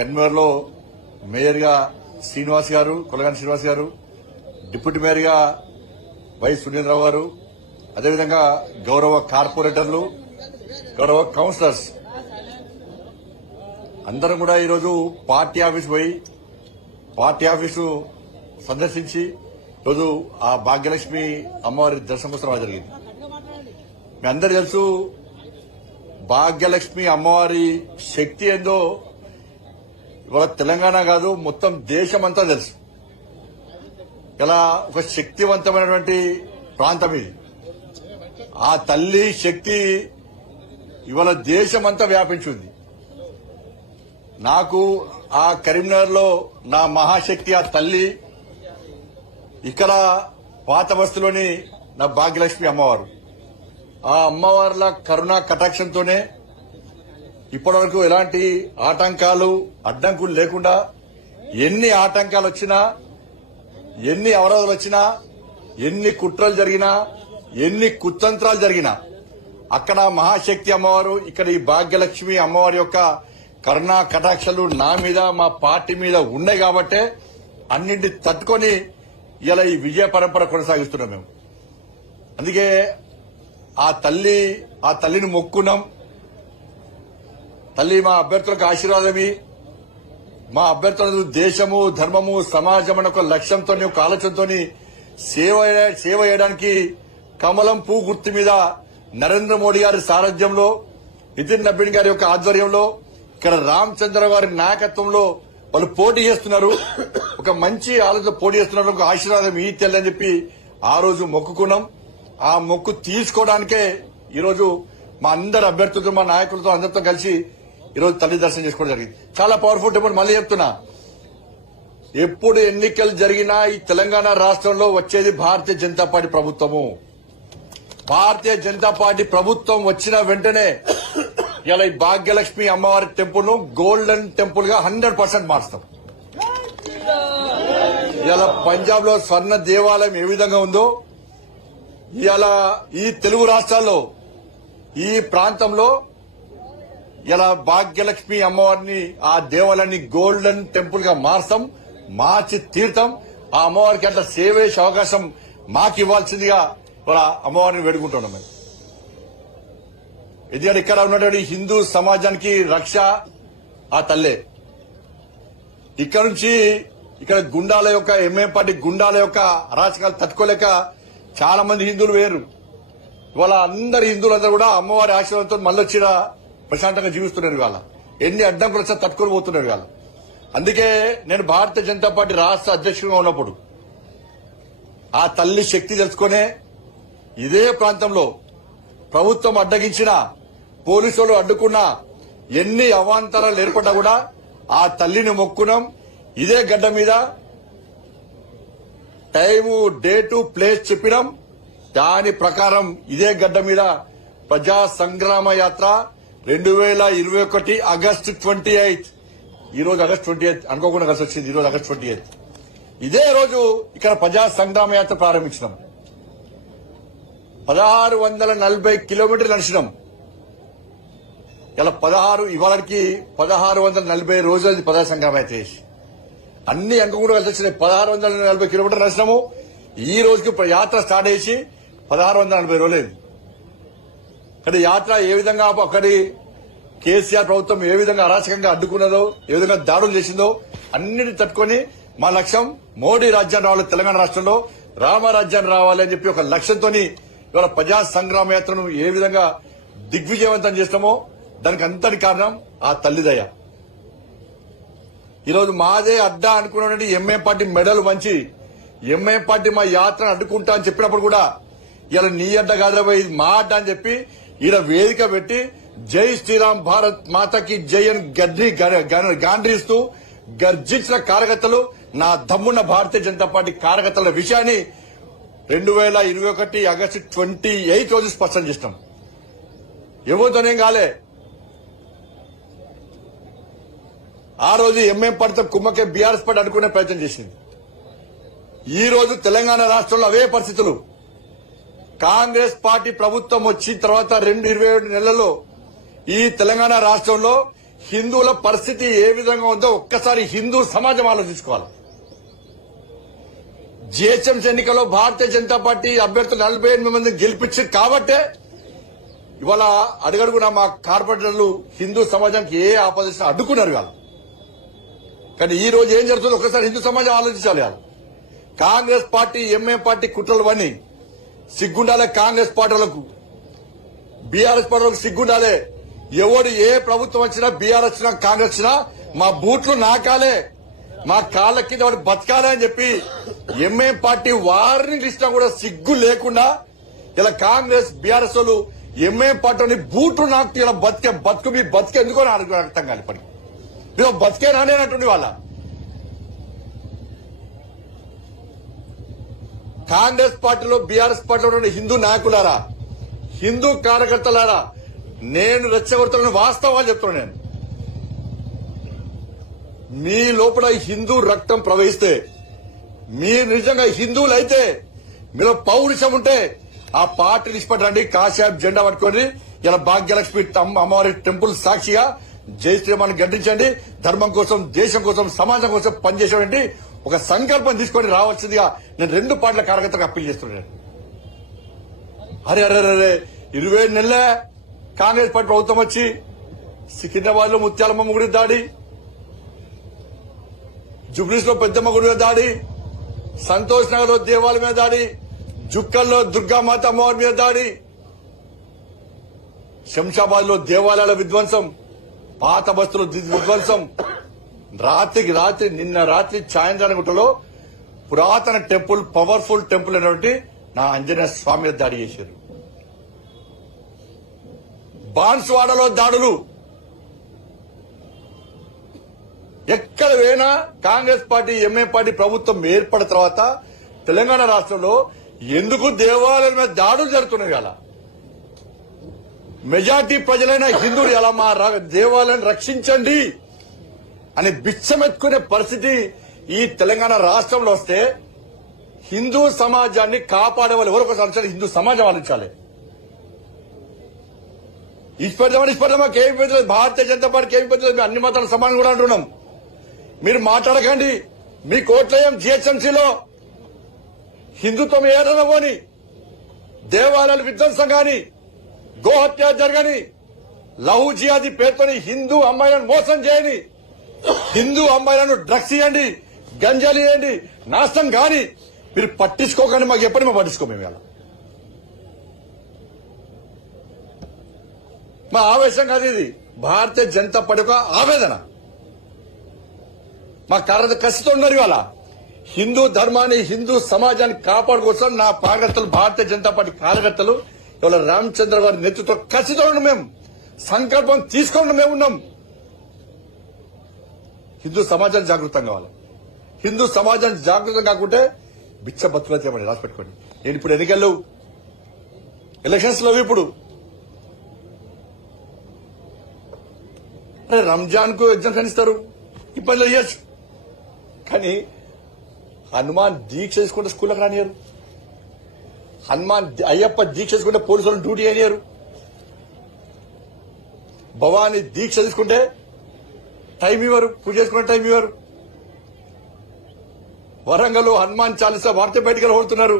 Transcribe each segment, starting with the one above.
కన్వీనర్లో మేయర్గా శ్రీనివాస్ గారు, కొలగాని శ్రీనివాస్ గారు, డిప్యూటీ మేయర్గా వై సునీల్ గారు, అదేవిధంగా గౌరవ కార్పొరేటర్లు, గౌరవ కౌన్సిలర్స్ అందరం కూడా ఈరోజు పార్టీ ఆఫీస్ పోయి పార్టీ ఆఫీసు సందర్శించి ఈరోజు ఆ భాగ్యలక్ష్మి అమ్మవారి దర్శనం కోసం జరిగింది. మీ అందరూ తెలుసు భాగ్యలక్ష్మి అమ్మవారి శక్తి ఏందో ఇవాళ తెలంగాణ కాదు మొత్తం దేశమంతా తెలుసు. ఇలా ఒక శక్తివంతమైనటువంటి ప్రాంతం ఇది. ఆ తల్లి శక్తి ఇవాళ దేశమంతా వ్యాపించింది. నాకు ఆ కరీంనగర్ లో నా మహాశక్తి ఆ తల్లి, ఇక్కడ పాత బస్తీలోని నా భాగ్యలక్ష్మి అమ్మవారు. ఆ అమ్మవార్ల కరుణా కటాక్షంతోనే ఇప్పటివరకు ఎలాంటి ఆటంకాలు అడ్డంకులు లేకుండా ఎన్ని ఆటంకాలు వచ్చినా, ఎన్ని అవరోధాలు వచ్చినా, ఎన్ని కుట్రలు జరిగినా, ఎన్ని కుతంత్రాలు జరిగినా అక్కడ మహాశక్తి అమ్మవారు, ఇక్కడ ఈ భాగ్యలక్ష్మి అమ్మవారి యొక్క కరుణా కటాక్షలు నా మీద మా పార్టీ మీద ఉన్నాయి కాబట్టే అన్నింటిని తట్టుకొని ఇలా ఈ విజయ పరంపర కొనసాగిస్తున్నాం మేము. అందుకే ఆ తల్లిని మొక్కున్నాం. తల్లి మా అభ్యర్థులకు ఆశీర్వాదమి, మా అభ్యర్థులకు దేశము ధర్మము సమాజం అనే ఒక లక్ష్యంతో ఒక ఆలోచనతో సేవ చేయడానికి కమలం పూ గుర్తు మీద నరేంద్ర మోడీ గారి సారథ్యంలో, నితిన్ నబీన్ గారి యొక్క ఆధ్వర్యంలో, ఇక్కడ రామచంద్ర గారి నాయకత్వంలో వాళ్ళు పోటీ చేస్తున్నారు. ఒక మంచి ఆలోచన పోటీ చేస్తున్నారు. ఒక ఆశీర్వాదం ఈ తెల్లని చెప్పి ఆ రోజు మొక్కుకున్నాం. ఆ మొక్కు తీసుకోవడానికే ఈరోజు మా అందరి అభ్యర్థులతో, మా నాయకులతో అందరితో కలిసి ఈరోజు తల్లి దర్శనం చేసుకోవడం జరిగింది. చాలా పవర్ఫుల్ టెంపుల్. మళ్ళీ చెప్తున్నా, ఎప్పుడు ఎన్నికలు జరిగినా ఈ తెలంగాణ రాష్ట్రంలో వచ్చేది భారతీయ జనతా పార్టీ ప్రభుత్వము. భారతీయ జనతా పార్టీ ప్రభుత్వం వచ్చిన వెంటనే ఇలా ఈ భాగ్యలక్ష్మి అమ్మవారి టెంపుల్ ను గోల్డెన్ టెంపుల్ గా 100% మార్చుతాం. ఇలా పంజాబ్ లో స్వర్ణ దేవాలయం ఏ విధంగా ఉందో ఇలా ఈ తెలుగు రాష్ట్రాల్లో ఈ ప్రాంతంలో ఇలా భాగ్యలక్ష్మి అమ్మవారిని ఆ దేవాలయాన్ని గోల్డెన్ టెంపుల్ గా మార్చి తీర్థం. ఆ అమ్మవారికి అట్లా సేవ చేసే అవకాశం మాకు ఇవ్వాల్సిందిగా అమ్మవారిని వేడుకుంటున్నాం మేము. ఎందుకంటే ఇక్కడ ఉన్నటువంటి హిందూ సమాజానికి రక్ష ఆ తల్లే. ఇక్కడ నుంచి ఇక్కడ గుండాల యొక్క ఎంఏం పార్టీ గుండాల యొక్క అరాచకాలు తట్టుకోలేక చాలా మంది హిందువులు వేరు. ఇవాళ అందరు హిందువులందరూ కూడా అమ్మవారి ఆశీర్వాదంతో మళ్ళీ వచ్చిన ప్రశాంతంగా జీవిస్తున్నారు. ఇవాళ ఎన్ని అడ్డంకులు వచ్చినా తట్టుకొని పోతున్నారు. ఇవాళ అందుకే నేను భారతీయ జనతా పార్టీ రాష్ట్ర అధ్యక్షుడిగా ఉన్నప్పుడు ఆ తల్లి శక్తి తెలుసుకునే ఇదే ప్రాంతంలో ప్రభుత్వం అడ్డగించిన, పోలీసులు అడ్డుకున్నా, ఎన్ని అవాంతరాలు ఏర్పడ్డా కూడా ఆ తల్లిని మొక్కున్నాం. ఇదే గడ్డ మీద టైము, డేటు, ప్లేస్ చెప్పినాం. దాని ప్రకారం ఇదే గడ్డ మీద ప్రజా సంగ్రామ యాత్ర 2021 ఆగస్టు 28. ఈ రోజు ఆగస్టు 28 అనుకోకుండా కలిసి వచ్చింది. ఈ రోజు ఆగస్టు 28. ఇదే రోజు ఇక్కడ ప్రజా సంగ్రామ యాత్ర ప్రారంభించినాం. 1640 కిలోమీటర్లు నడిచినాం. ఇలా ఇవాళకి 1640 రోజులు ప్రజా సంగ్రామ యాత్ర చేసి అన్ని అనుకోకుండా కలిసి వచ్చినాయి. 1640 కిలోమీటర్లు నడిచినాము. ఈ రోజుకి యాత్ర స్టార్ట్ చేసి 1640 రోజులైంది. కానీ యాత్ర ఏ విధంగా అక్కడి కేసీఆర్ ప్రభుత్వం ఏ విధంగా అరాచకంగా అడ్డుకున్నదో, ఏ విధంగా దాడులు చేసిందో అన్నిటిని తట్టుకొని మా లక్ష్యం మోడీ రాజ్యాన్ని రావాలి, తెలంగాణ రాష్ట్రంలో రామరాజ్యాన్ని రావాలి అని చెప్పి ఒక లక్ష్యంతో ఇవాళ ప్రజా సంగ్రామ యాత్రను ఏ విధంగా దిగ్విజయవంతం చేస్తామో దానికి అంతటి కారణం ఆ తల్లిదయ. ఈరోజు మాదే అడ్డా అనుకున్నటువంటి ఎంఐఎం పార్టీ మెడలు వంచి ఎంఐఎం పార్టీ మా యాత్రను అడ్డుకుంటా అని చెప్పినప్పుడు కూడా ఇలా నీ అడ్డ కాదురా ఇది మా అడ్డ అని చెప్పి ఈయన వేదిక పెట్టి జై శ్రీరామ్ భారత్ మాతకి జై అని గాండ్రిస్తూ గర్జించిన కార్యకర్తలు, నా దమ్మున్న భారతీయ జనతా పార్టీ కార్యకర్తల విషయాన్ని 2021 ఆగస్టు 28 రోజు స్పష్టం చేసినాం. ఎవరితోనేం కాలే. ఆ రోజు ఎంఎం పార్టీతో కుమ్మకే బీఆర్ఎస్ పార్టీ అడ్డుకునే ప్రయత్నం చేసింది. ఈ రోజు తెలంగాణ రాష్ట్రంలో అవే పరిస్థితులు. కాంగ్రెస్ పార్టీ ప్రభుత్వం వచ్చిన తర్వాత 27 నెలల్లో ఈ తెలంగాణ రాష్ట్రంలో హిందువుల పరిస్థితి ఏ విధంగా ఉందో ఒక్కసారి హిందూ సమాజం ఆలోచించుకోవాలి. జిహెచ్ఎంసీ ఎన్నికల్లో భారతీయ జనతా పార్టీ అభ్యర్థులు 48 మంది గెలిపించారు కాబట్టే ఇవాళ అడుగడుగున మా కార్పొరేటర్లు హిందూ సమాజానికి ఏ ఆపదర్శన అడ్డుకున్నారు వాళ్ళు. కానీ ఈ రోజు ఏం జరుగుతుందో ఒకసారి హిందూ సమాజం ఆలోచించాలి. వాళ్ళు కాంగ్రెస్ పార్టీ ఎంఐఎం పార్టీ కుట్రలు అన్నీ సిగ్గుండాలే. కాంగ్రెస్ పార్టీలకు బీఆర్ఎస్ పార్టీలకు సిగ్గుండాలే. ఎవడు ఏ ప్రభుత్వం వచ్చినా బీఆర్ఎస్ వచ్చినా కాంగ్రెస్ వచ్చినా మా బూట్లు నాకాలే, మా కాళ్ళ కింద వాడు బతకాలే అని చెప్పి ఎంఐఎం పార్టీ వారిని ఇచ్చినా కూడా సిగ్గు లేకుండా ఇలా కాంగ్రెస్ బీఆర్ఎస్ వాళ్ళు ఎంఐఎం పార్టీని బూట్లు నాకు ఇలా బతుకు మీ బతికెందుకో అర్థం కాలి పని మీరు బతికే రానేనట్టుండి వాళ్ళ కాంగ్రెస్ పార్టీలో బీఆర్ఎస్ పార్టీలో ఉన్న హిందూ నాయకులారా, హిందూ కార్యకర్తలారా, నేను రెచ్చగొడుతున్న వాస్తవాలు చెప్తున్నాను. నేను మీ లోపల హిందూ రక్తం ప్రవహిస్తే, మీరు నిజంగా హిందువులు అయితే, మీరు పౌరుషం ఉంటే ఆ పార్టీని ఇష్టపడండి. కాషాయం జెండా పట్టుకోండి. ఇలా భాగ్యలక్ష్మి అమ్మవారి టెంపుల్ సాక్షిగా జై శ్రీరామాన్ని గడ్డించండి. ధర్మం కోసం, దేశం కోసం, సమాజం కోసం పనిచేసేటువంటి ఒక సంకల్పం తీసుకొని రావాల్సిందిగా నేను 2 పార్టీల కార్యకర్తలకు అప్పీల్ చేస్తున్నాను. అరే అరే అరే 27 నెలలే కాంగ్రెస్ పార్టీ ప్రభుత్వం వచ్చి సికింద్రాబాద్ లో ముత్యాలమ్మ గుడి దాడి, జుబ్లీస్ లో పెద్దమ్మ గుడి మీద దాడి, సంతోష్ నగర్ లో దేవాలయం మీద దాడి, జుక్కల్లో దుర్గామాత అమ్మవారి మీద దాడి, శంషాబాద్ లో దేవాలయాల విధ్వంసం, పాత బస్తులు విధ్వంసం, రాత్రికి రాత్రి నిన్న రాత్రి చాయంద్రానగుట్టలో పురాతన టెంపుల్, పవర్ఫుల్ టెంపుల్ అయినటువంటి నా ఆంజనేయ స్వామి మీద దాడి చేశారు. బాన్స్వాడలో దాడులు. ఎక్కడ పోయినా కాంగ్రెస్ పార్టీ ఎంఐ పార్టీ ప్రభుత్వం ఏర్పడిన తర్వాత తెలంగాణ రాష్ట్రంలో ఎందుకు దేవాలయాల మీద దాడులు జరుగుతున్నాయి? అలా మెజార్టీ ప్రజలైన హిందువులు ఎలా మా దేవాలయాన్ని రక్షించండి అని బిచ్చమెత్తుకునే పరిస్థితి ఈ తెలంగాణ రాష్ట్రంలో వస్తే హిందూ సమాజాన్ని కాపాడే వాళ్ళు ఎవరొక సంవత్సరం హిందూ సమాజం ఆలోచించాలి. ఇష్టపడదామా ఏమి పెద్దలేదు, భారతీయ జనతా పార్టీకి ఏమి పెద్దలేదు, అన్ని మతాలు సమానం కూడా అంటున్నాం. మీరు మాట్లాడకండి. మీ కోట్లయం జిహెచ్ఎంసీలో హిందుత్వం ఏదైనా పోని, దేవాలయాల విధ్వంసం గాని, గోహత్య జరగని, లహు జిహాదీ పేరుతోని హిందూ అమ్మాయిలను మోసం చేయని, హిందూ అమ్మాయిలను డ్రగ్స్ ఇవ్వండి, గంజాలు ఇవ్వండి, నాశనం కాని మీరు పట్టించుకోకండి. మాకు ఎప్పటి మేము పట్టించుకోము. మేము ఇలా మా ఆవేశం కాదు, ఇది భారతీయ జనతా పార్టీ యొక్క ఆవేదన. మా కసితో ఉన్నారు. ఇవాళ హిందూ ధర్మాన్ని, హిందూ సమాజాన్ని కాపాడుకోసం నా కార్యకర్తలు, భారతీయ జనతా పార్టీ కార్యకర్తలు ఇవాళ రామచంద్ర గారి నేతృత్వం కసితో ఉన్నాం. మేము సంకల్పం తీసుకొని మేము ఉన్నాం. హిందూ సమాజాన్ని జాగృతం కావాలి. హిందూ సమాజాన్ని జాగృతం కాకుంటే బిచ్చ బతుకులు చేయమని రాసి పెట్టుకోండి. నేను ఇప్పుడు ఎన్నికల్లో ఎలక్షన్స్ లో ఇప్పుడు రంజాన్ కు ఎగ్జామ్స్ ఇస్తారు, ఇబ్బందులు చేయొచ్చు. కానీ హనుమాన్ దీక్ష చేసుకుంటే స్కూళ్ళకి రానియరు, అయ్యప్ప దీక్ష చేసుకుంటే పోలీసులను డ్యూటీ అయినారు, భవానీ దీక్ష తీసుకుంటే టైం ఇవ్వరు, పూజ చేసుకునే టైం ఇవ్వరు. వరంగల్ హనుమాన్ చాలీసా వార్త బయటకు ఓడుతున్నారు.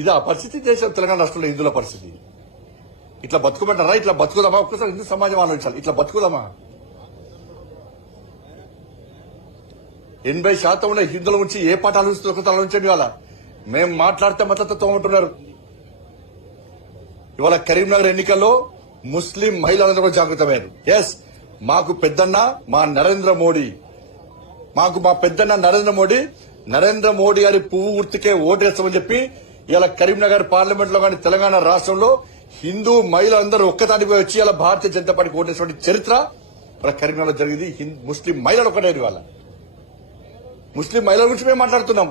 ఇది ఆ పరిస్థితి దేశం తెలంగాణ రాష్ట్రంలో హిందువుల పరిస్థితి. ఇట్లా బతుకుమంటారా? ఇట్లా బతుకుదామా? ఒక్కసారి హిందూ సమాజం ఆలోచించాలి. ఇట్లా బతుకుదామా? 80% ఉన్న హిందువుల గురించి ఏ పాట ఆలోచిస్తుంది? ఒక ఆలోచించండి. ఇవాళ మేము మాట్లాడితే మతతత్వం ఉంటున్నారు. ఇవాళ కరీంనగర్ ఎన్నికల్లో ముస్లిం మహిళలందరూ కూడా జాగృతమయ్యారు. ఎస్, మాకు పెద్దన్న మా నరేంద్ర మోడీ, మా పెద్దన్న నరేంద్ర మోడీ గారి పువ్వు గుర్తుకే ఓటేస్తామని చెప్పి ఇలా కరీంనగర్ పార్లమెంట్ లో కానీ తెలంగాణ రాష్ట్రంలో హిందూ మహిళలందరూ ఒక్కతానికి వచ్చి ఇలా భారతీయ జనతా పార్టీకి ఓటేసిన చరిత్ర మన కరీంనగర్లో జరిగింది. ముస్లిం మహిళలు ఒకటే. వాళ్ళ ముస్లిం మహిళల గురించి మేము మాట్లాడుతున్నాం.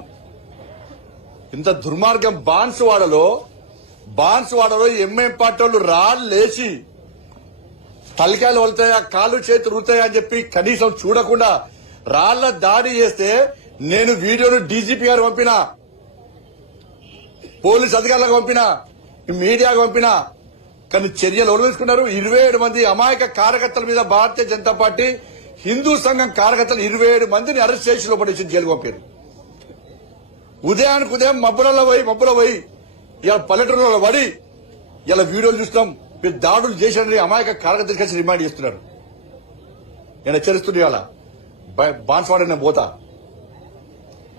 ఇంత దుర్మార్గం బాన్స్వాడలో ఎంఐఎం పార్టీ వాళ్ళు రాళ్ళు లేచి తలకాయలు వలుతాయా, కాళ్ళు చేతులు రుతాయా అని చెప్పి కనీసం చూడకుండా రాళ్ల దాడి చేస్తే నేను వీడియోను డీజీపీ గారు పంపినా, పోలీస్ అధికారులకు పంపినా, మీడియాకు పంపినా, కానీ చర్యలు ఎవరు తీసుకున్నారు? 27 మంది అమాయక కార్యకర్తల మీద భారతీయ జనతా పార్టీ హిందూ సంఘం కార్యకర్తలు 27 మందిని అరెస్ట్ చేసి లోపడేసి జైలు పంపారు. ఉదయానికి ఉదయం మబ్బులలో పోయి ఇలా పల్లెటూరులో పడి ఇలా వీడియోలు చూస్తున్నాం. మీరు దాడులు చేశారని అమాయక కార్యకర్తలు కలిసి రిమాండ్ చేస్తున్నారు. నేను హెచ్చరిస్తుంది ఇలా బాన్స్వాడ నేను పోతా,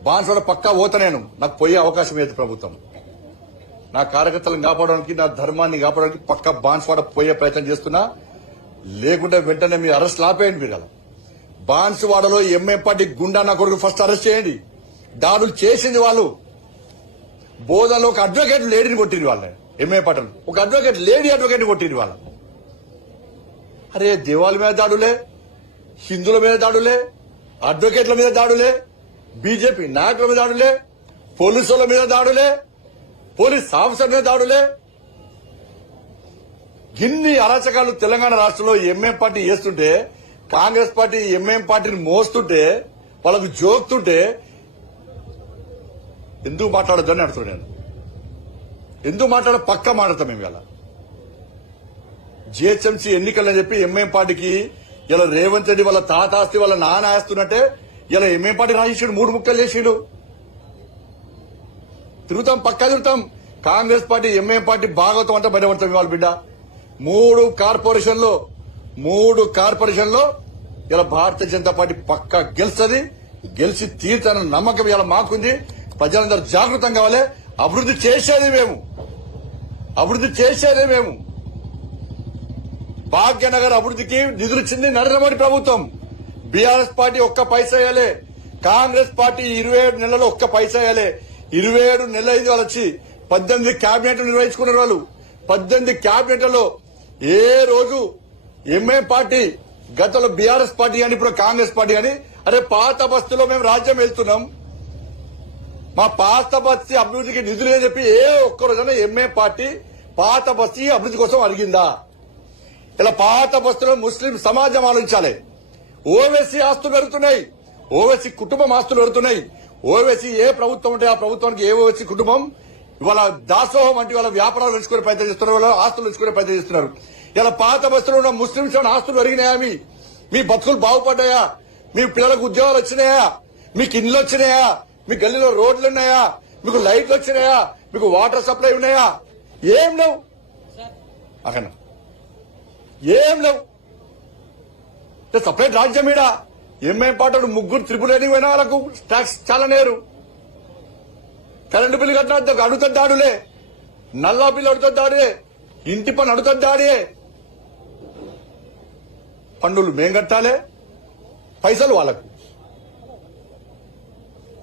బాన్స్వాడ పక్కా పోతా. నాకు పోయే అవకాశం లేదు ప్రభుత్వం. నా కార్యకర్తలను కాపాడడానికి, నా ధర్మాన్ని కాపాడడానికి పక్కా బాన్స్వాడ పోయే ప్రయత్నం చేస్తున్నా. లేకుంటే వెంటనే మీరు అరెస్ట్ ఆపేయండి. మీరు అలా బాన్స్వాడలో ఎంఎం పార్టీ గుండా నా కొడుకు ఫస్ట్ అరెస్ట్ చేయండి. దాడులు చేసింది వాళ్ళు. బోధనలో ఒక అడ్వకేట్ లేడీని కొట్టింది వాళ్ళని. ఎంఏ పాటలు ఒక లేడీ అడ్వకేట్ కొట్టింది వాళ్ళ. అరే దేవాల మీద దాడులే, హిందువుల మీద దాడులే, అడ్వకేట్ల మీద దాడులే, బీజేపీ నాయకుల మీద దాడులే, పోలీసుల మీద దాడులే, పోలీస్ ఆఫీసర్ మీద దాడులే. ఇన్ని అరాచకాలు తెలంగాణ రాష్ట్రంలో ఎంఎం పార్టీ చేస్తుంటే, కాంగ్రెస్ పార్టీ ఎంఎం పార్టీని మోస్తుంటే, వాళ్ళకు జోక్తుంటే ఎందుకు మాట్లాడొద్దని అడుగుతున్నాను నేను. ఎందుకు పక్కా మాట్లాడతాం మేము. ఇలా జిహెచ్ఎంసీ ఎన్నికలని చెప్పి ఎంఎం పార్టీకి ఇలా రేవంత్ రెడ్డి వాళ్ళ తాత ఆస్తి వాళ్ళ నాన్న ఆస్తున్నట్టే ఇలా ఎంఎం పార్టీ రాసేసాడు. 3 ముక్కలు చేసిండు. పక్కా తిరుగుతాం. Congress party MM party Bhagavatam అంటే బయటపడతాం. ఇవాళ బిడ్డ 3 కార్పొరేషన్లో ఇలా భారతీయ జనతా పార్టీ పక్కా గెలుస్తుంది. గెలిచి తీర్చన్న నమ్మకం ఇలా మాకుంది. ప్రజలందరూ జాగృతం కావాలి. అభివృద్ధి చేసేది మేము. భాగ్యనగర్ అభివృద్ధికి నిధులు ఇచ్చింది నరేంద్ర మోడీ ప్రభుత్వం. బీఆర్ఎస్ పార్టీ ఒక్క పైసా వేయాలి. కాంగ్రెస్ పార్టీ 27 నెలల్లో ఒక్క పైసా వేయాలి. 27 నెలలు అయింది వాళ్ళు వచ్చి. 18 క్యాబినెట్లు నిర్వహించుకున్నారు వాళ్ళు. 18 క్యాబినెట్లలో ఏ రోజు ఎంఐఎం పార్టీ, గతంలో బీఆర్ఎస్ పార్టీ అని ఇప్పుడు కాంగ్రెస్ పార్టీ అని, అరే పాత బస్తీలో మేము రాజ్యం వెళ్తున్నాం, మా పాత బస్తీ అభివృద్ధికి నిధులు అని చెప్పి ఏ ఒక్కరోజైనా ఎంఏ పార్టీ పాత బస్తీ అభివృద్ధి కోసం అడిగిందా? ఇలా పాత బస్తీలో ముస్లిం సమాజం ఆలోచించాలి. ఓవైసీ ఆస్తులు పెరుగుతున్నాయి, ఓవైసీ కుటుంబం ఆస్తులు పెరుగుతున్నాయి. ఓవైసీ ఏ ప్రభుత్వం ఉంటే ఆ ప్రభుత్వానికి ఏ ఓవైసీ కుటుంబం ఇవాళ దాసోహం అంటే వాళ్ళ వ్యాపారాలు పెంచుకునే ప్రయత్నం చేస్తున్నారు, వాళ్ళ ఆస్తులు పెంచుకునే ప్రయత్నం చేస్తున్నారు. ఇలా పాత బస్తీలో ఉన్న ముస్లింస్ ఆస్తులు పెరిగినాయా? మీ బతుకులు బాగుపడ్డాయా? మీ పిల్లలకు ఉద్యోగాలు వచ్చినాయా? మీకు ఇండ్లు వచ్చినాయా? మీ గల్లీలో రోడ్లు ఉన్నాయా? మీకు లైట్లు వచ్చినాయా? మీకు వాటర్ సప్లై ఉన్నాయా? ఏం లేవు. అక్కడ ఏం లేవు. సపరేట్ రాజ్యం మీద ఎంఏం పాటలు 3 త్రిపుల్ ఎన్ని పోయినా వాళ్ళకు ట్యాక్స్ చాలా నేరు. కరెంటు బిల్లు కట్టిన అడుగుతుంది దాడులే, నల్లా బిల్లు అడుగుతుంది దాడే, ఇంటి పని అడుగుతుంది దాడే. పన్నులు మేం కట్టాలి, పైసలు వాళ్ళకు.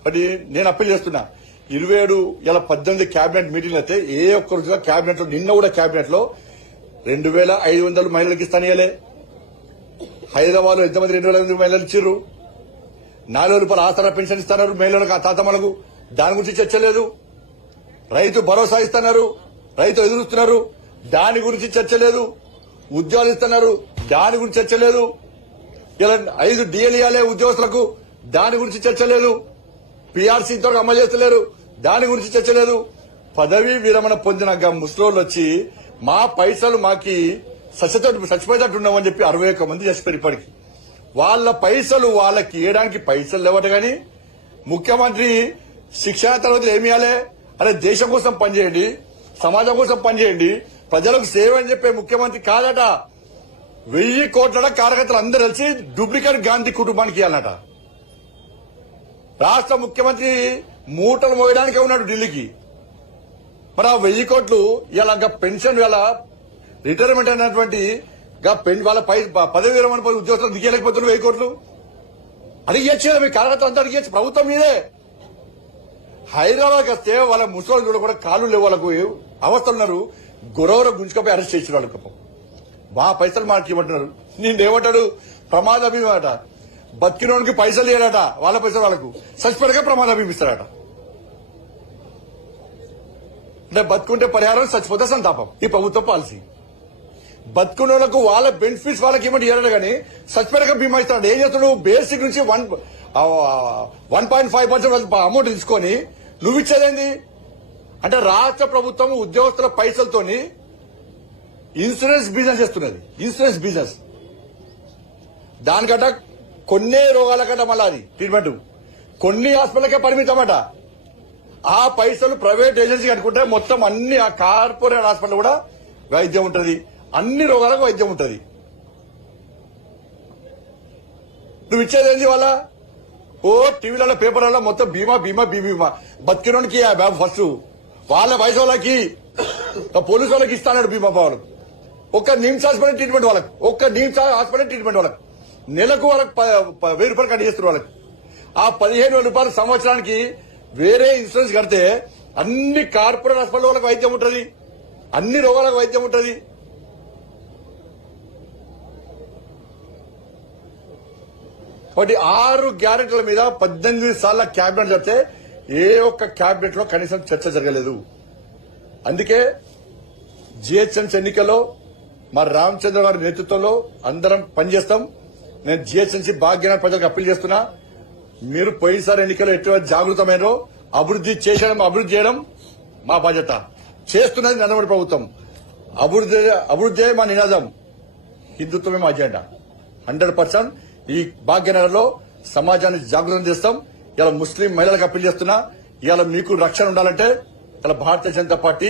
అది నేను అప్పీల్ చేస్తున్నా. 27 ఇలా 18 క్యాబినెట్ మీటింగ్లు అయితే ఏ ఒక్క రోజుగా క్యాబినెట్ లో, నిన్న కూడా క్యాబినెట్ లో 2500 మహిళలకు ఇస్తానియలే. హైదరాబాద్ లో ఎంతమంది 2000 మహిళలు ఇచ్చారు? 4 రూపాయల ఆసరా పెన్షన్ ఇస్తున్నారు మహిళలకు, ఆ తాతమ్మలకు. దాని గురించి చర్చ లేదు. రైతు భరోసా ఇస్తున్నారు, రైతు ఎదురుస్తున్నారు, దాని గురించి చర్చ లేదు. ఉద్యోగాలు ఇస్తున్నారు, దాని గురించి చర్చ లేదు. ఇలా 5 డిఎల్ ఇవ్వాలి ఉద్యోగస్తులకు, దాని గురించి చర్చ లేదు. పీఆర్సీ ఇంతవరకు అమలు చేస్తలేరు, దాని గురించి చర్చ లేదు. పదవీ విరమణ పొందిన ముస్లింలు వచ్చి మా పైసలు మాకి చచ్చిపోయేటట్టున్నామని చెప్పి 61 మంది చచ్చిపోయారు ఇప్పటికి. వాళ్ళ పైసలు వాళ్ళకి ఇవ్వడానికి పైసలు లేవట. గాని ముఖ్యమంత్రి శిక్షణ తరగతులు ఏమి ఇవ్వాలి? అరే దేశం కోసం పనిచేయండి, సమాజం కోసం పనిచేయండి, ప్రజలకు సేవ అని చెప్పే ముఖ్యమంత్రి కాదట. 1000 కోట్ల కార్యకర్తలు అందరూ కలిసి డూప్లికేట్ గాంధీ కుటుంబానికి ఇవ్వాలట. రాష్ట్ర ముఖ్యమంత్రి మూటలు మోయడానికే ఉన్నాడు ఢిల్లీకి. మరి ఆ 1000 కోట్లు ఇలా పెన్షన్, ఇలా రిటైర్మెంట్ అయినటువంటి వాళ్ళ పదవి విరమణ ఉద్యోగస్తులు దిగలేకపోతున్నారు. 1000 కోట్లు అడిగేచ్చు కదా, మీ కార్యకర్తలు అంతా అడిగేచ్చు. ప్రభుత్వం మీదే. హైదరాబాద్కి వస్తే వాళ్ళ ముసలి కూడా కాళ్ళు లేవు, వాళ్ళకు అవస్థలున్నారు. గొరవర గుంజుకపోయి అరెస్ట్ చేసిన వాళ్ళకి మా పైసలు మాకు ఇవ్వమంటున్నారు. నేనేమంటాడు? ప్రమాద బీమా అట. బతికినోడికి పైసలు ఇవ్వడట, వాళ్ళ పైసలు వాళ్ళకు. చచ్చిపోయాక ప్రమాద బీమా ఇస్తారట. అంటే బతుకుంటే పరిహారం, చచ్చిపోతే సంతాపం. ఈ ప్రభుత్వ పాలసీ. బతుకున్నోళ్లకు వాళ్ళ బెనిఫిట్స్ వాళ్ళకి ఏమంటే ఇవ్వడు, కానీ చచ్చిపోయాక బీమా ఇస్తాడు. ఏం చేస్తాడు? బేసిక్ నుంచి 1.5% అమౌంట్ తీసుకొని నువ్వు ఇచ్చేదేంది అంటే రాష్ట్ర ప్రభుత్వం ఉద్యోగస్తుల పైసలతోని ఇన్సూరెన్స్ బిజినెస్ చేస్తున్నది. ఇన్సూరెన్స్ బిజినెస్ దానికట కొన్ని రోగాలకట మళ్ళా అది ట్రీట్మెంట్ కొన్ని హాస్పిటల్కే పరిమితమట. ఆ పైసలు ప్రైవేట్ ఏజెన్సీ కట్టుకుంటే మొత్తం అన్ని ఆ కార్పొరేట్ హాస్పిటల్ కూడా వైద్యం ఉంటది, అన్ని రోగాలకు వైద్యం ఉంటది. నువ్వు ఇచ్చేది ఏంది వాళ్ళ ఓ టీవీలలో పేపర్లలో మొత్తం బీమా బీమా బీమా బతికినోనికి ఫస్ట్ వాళ్ళ వయసు వాళ్ళకి పోలీసు వాళ్ళకి ఇస్తాడు బీమా వాళ్ళకు. ఒక్క నిమ్స్ హాస్పిటల్ ట్రీట్మెంట్ వాళ్ళకి, ఒక్క నిమ్స్ హాస్పిటల్ ట్రీట్మెంట్ వాళ్ళకి నెలకు వాళ్ళకి 1000 రూపాయలు కట్ చేస్తారు వాళ్ళకి. ఆ 15,000 రూపాయలు సంవత్సరానికి వేరే ఇన్సూరెన్స్ కడితే అన్ని కార్పొరేట్ హాస్పిటల్ వాళ్ళకి వైద్యం ఉంటుంది, అన్ని రోగాలకు వైద్యం ఉంటుంది. కాబట్టి 6 గ్యారెంటీల మీద 18 సార్ల క్యాబినెట్ చెప్తే ఏ ఒక్క క్యాబినెట్ లో కనీసం చర్చ జరగలేదు. అందుకే జిహెచ్ఎంసీ ఎన్నికల్లో మా రామచంద్ర గారి నేతృత్వంలో అందరం పనిచేస్తాం. నేను జిహెచ్ఎంసీ భాగ్యనగర్ ప్రజలకు అప్పీల్ చేస్తున్నా, మీరు పోయినసారి ఎన్నికల్లో ఎటువంటి జాగృతమైనో అభివృద్ధి చేయడం మా బాధ్యత. చేస్తున్నది నరేంద్ర ప్రభుత్వం. అభివృద్ధి మా నినాదం, హిందుత్వమే మా అజెండా. 100% ఈ భాగ్యనగర్ లో సమాజాన్ని జాగృతం చేస్తాం. ఇలా ముస్లిం మహిళలకు అప్పీల్ చేస్తున్నా, ఇవాళ మీకు రక్షణ ఉండాలంటే ఇలా భారతీయ జనతా పార్టీ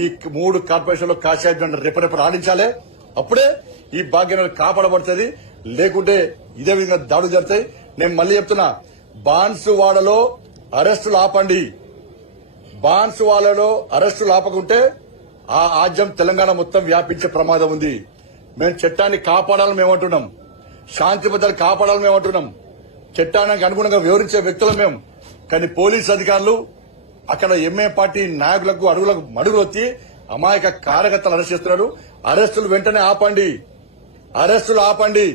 ఈ 3 కార్పొరేషన్లో కాషాయ జెండా రేపటి ఆడించాలి. అప్పుడే ఈ భాగ్యనగర్ కాపాడబడుతుంది. లేకుంటే ఇదే విధంగా దాడులు జరుగుతాయి. నేను మళ్ళీ చెప్తున్నా, బాన్సువాడలో అరెస్టులు ఆపండి. బాన్సువాడలో అరెస్టులు ఆపకుంటే ఆ ఆజ్యం తెలంగాణ మొత్తం వ్యాపించే ప్రమాదం ఉంది. మేము చట్టాన్ని కాపాడాలని మేమంటున్నాం, శాంతి భద్రతలు కాపాడాలని మేమంటున్నాం, చట్టానికి అనుగుణంగా వివరించే వ్యక్తులు మేము. కానీ పోలీసు అధికారులు అక్కడ ఎంఏ పార్టీ నాయకులకు మడుగులు వచ్చి అమాయక కార్యకర్తలు అరెస్ట్ చేస్తున్నారు. అరెస్టులు వెంటనే ఆపండి, అరెస్టులు ఆపండి.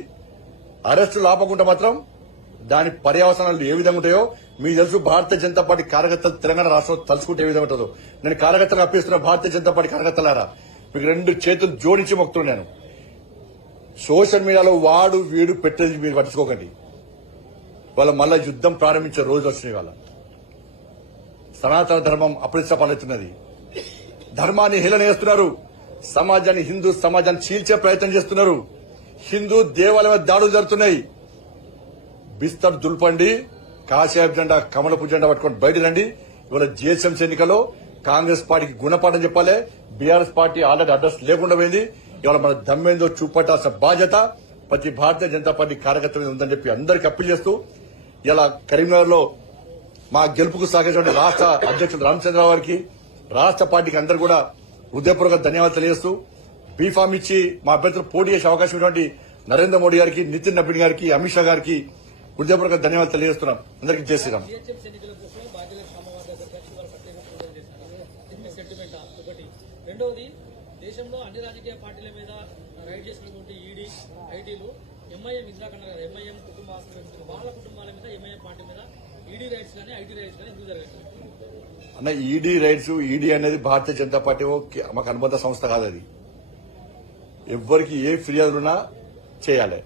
అరెస్టులు ఆపకుండా మాత్రం దాని పర్యవసనాలు ఏ విధంగా ఉంటాయో మీకు తెలుసు. భారతీయ జనతా పార్టీ కార్యకర్తలు తెలంగాణ రాష్ట్రంలో తలుచుకుంటే ఏ విధంగా ఉంటుందో నేను కార్యకర్తలు అప్పిస్తున్నా. భారతీయ జనతా పార్టీ కార్యకర్తలారా, మీకు 2 చేతులు జోడించి మొక్కుతున్నాను. నేను సోషల్ మీడియాలో వాడు వీడు పెట్టేది మీరు పట్టించుకోకండి. వాళ్ళ మళ్ళా యుద్దం ప్రారంభించే రోజు వచ్చినాయి. వాళ్ళ సనాతన ధర్మం అప్రతిష్టపాలవుతున్నది. ధర్మాన్ని హేళన చేస్తున్నారు. సమాజాన్ని, హిందూ సమాజాన్ని చీల్చే ప్రయత్నం చేస్తున్నారు. హిందూ దేవాలయం దాడులు జరుగుతున్నాయి. బిస్తర్ దుల్పండి, కాషాయ జెండా కమలపు జెండా పట్టుకొని బయట రండి. ఇవాళ జిహెచ్ఎంసీ ఎన్నికల్లో కాంగ్రెస్ పార్టీకి గుణపాఠం చెప్పాలి. బీఆర్ఎస్ పార్టీ ఆల్రెడీ అడ్రస్ లేకుండా పోయింది. ఇవాళ మన దమ్మేందో చూపట్టాల్సిన బాధ్యత ప్రతి భారతీయ జనతా పార్టీ కార్యకర్తల మీద ఉందని చెప్పి అందరికీ అప్పీల్ చేస్తూ ఇలా కరీంనగర్ లో మా గెలుపుకు సహకరించిన రాష్ట్ర అధ్యక్షుడు రామచంద్రరావు గారికి, రాష్ట్ర పార్టీకి అందరూ కూడా హృదయపూర్వక ధన్యవాదాలు తెలియజేస్తూ బీఫామ్ ఇచ్చి మా అభ్యర్థులు పోటీ చేసే అవకాశం ఉన్నటువంటి నరేంద్ర మోడీ గారికి, నితిన్ నబీన్ గారికి, అమిత్ షా గారికి హృదయపూర్వక ధన్యవాదాలు తెలియజేస్తున్నాం. అందరికీ జై శ్రీరామ్. రెండవది, దేశంలో అన్ని రాజకీయ పార్టీల మీద రైడ్ చేసినటువంటి ఈడీ, ఐటీలు ఎంఐఎం ఇందిరాఖండ గారు ఎంఐఎం కుటుంబ వాళ్ళ కుటుంబాల మీద ఎంఐఎం పార్టీ మీద ఈడీ రైడ్స్ కానీ ఐటీ రైడ్స్ కానీ ఎందుకు జరగట్లేదు అన్న? ఈడీ రైడ్స్, ఈడీ అనేది భారతీయ జనతా పార్టీ మాకు అనుబంధ సంస్థ కాదు. అది ఎవ్వరికి ఏ ఫిర్యాదులున్నా చేయాలి.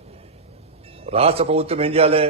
రాష్ట్ర ప్రభుత్వం ఏం చేయాలి?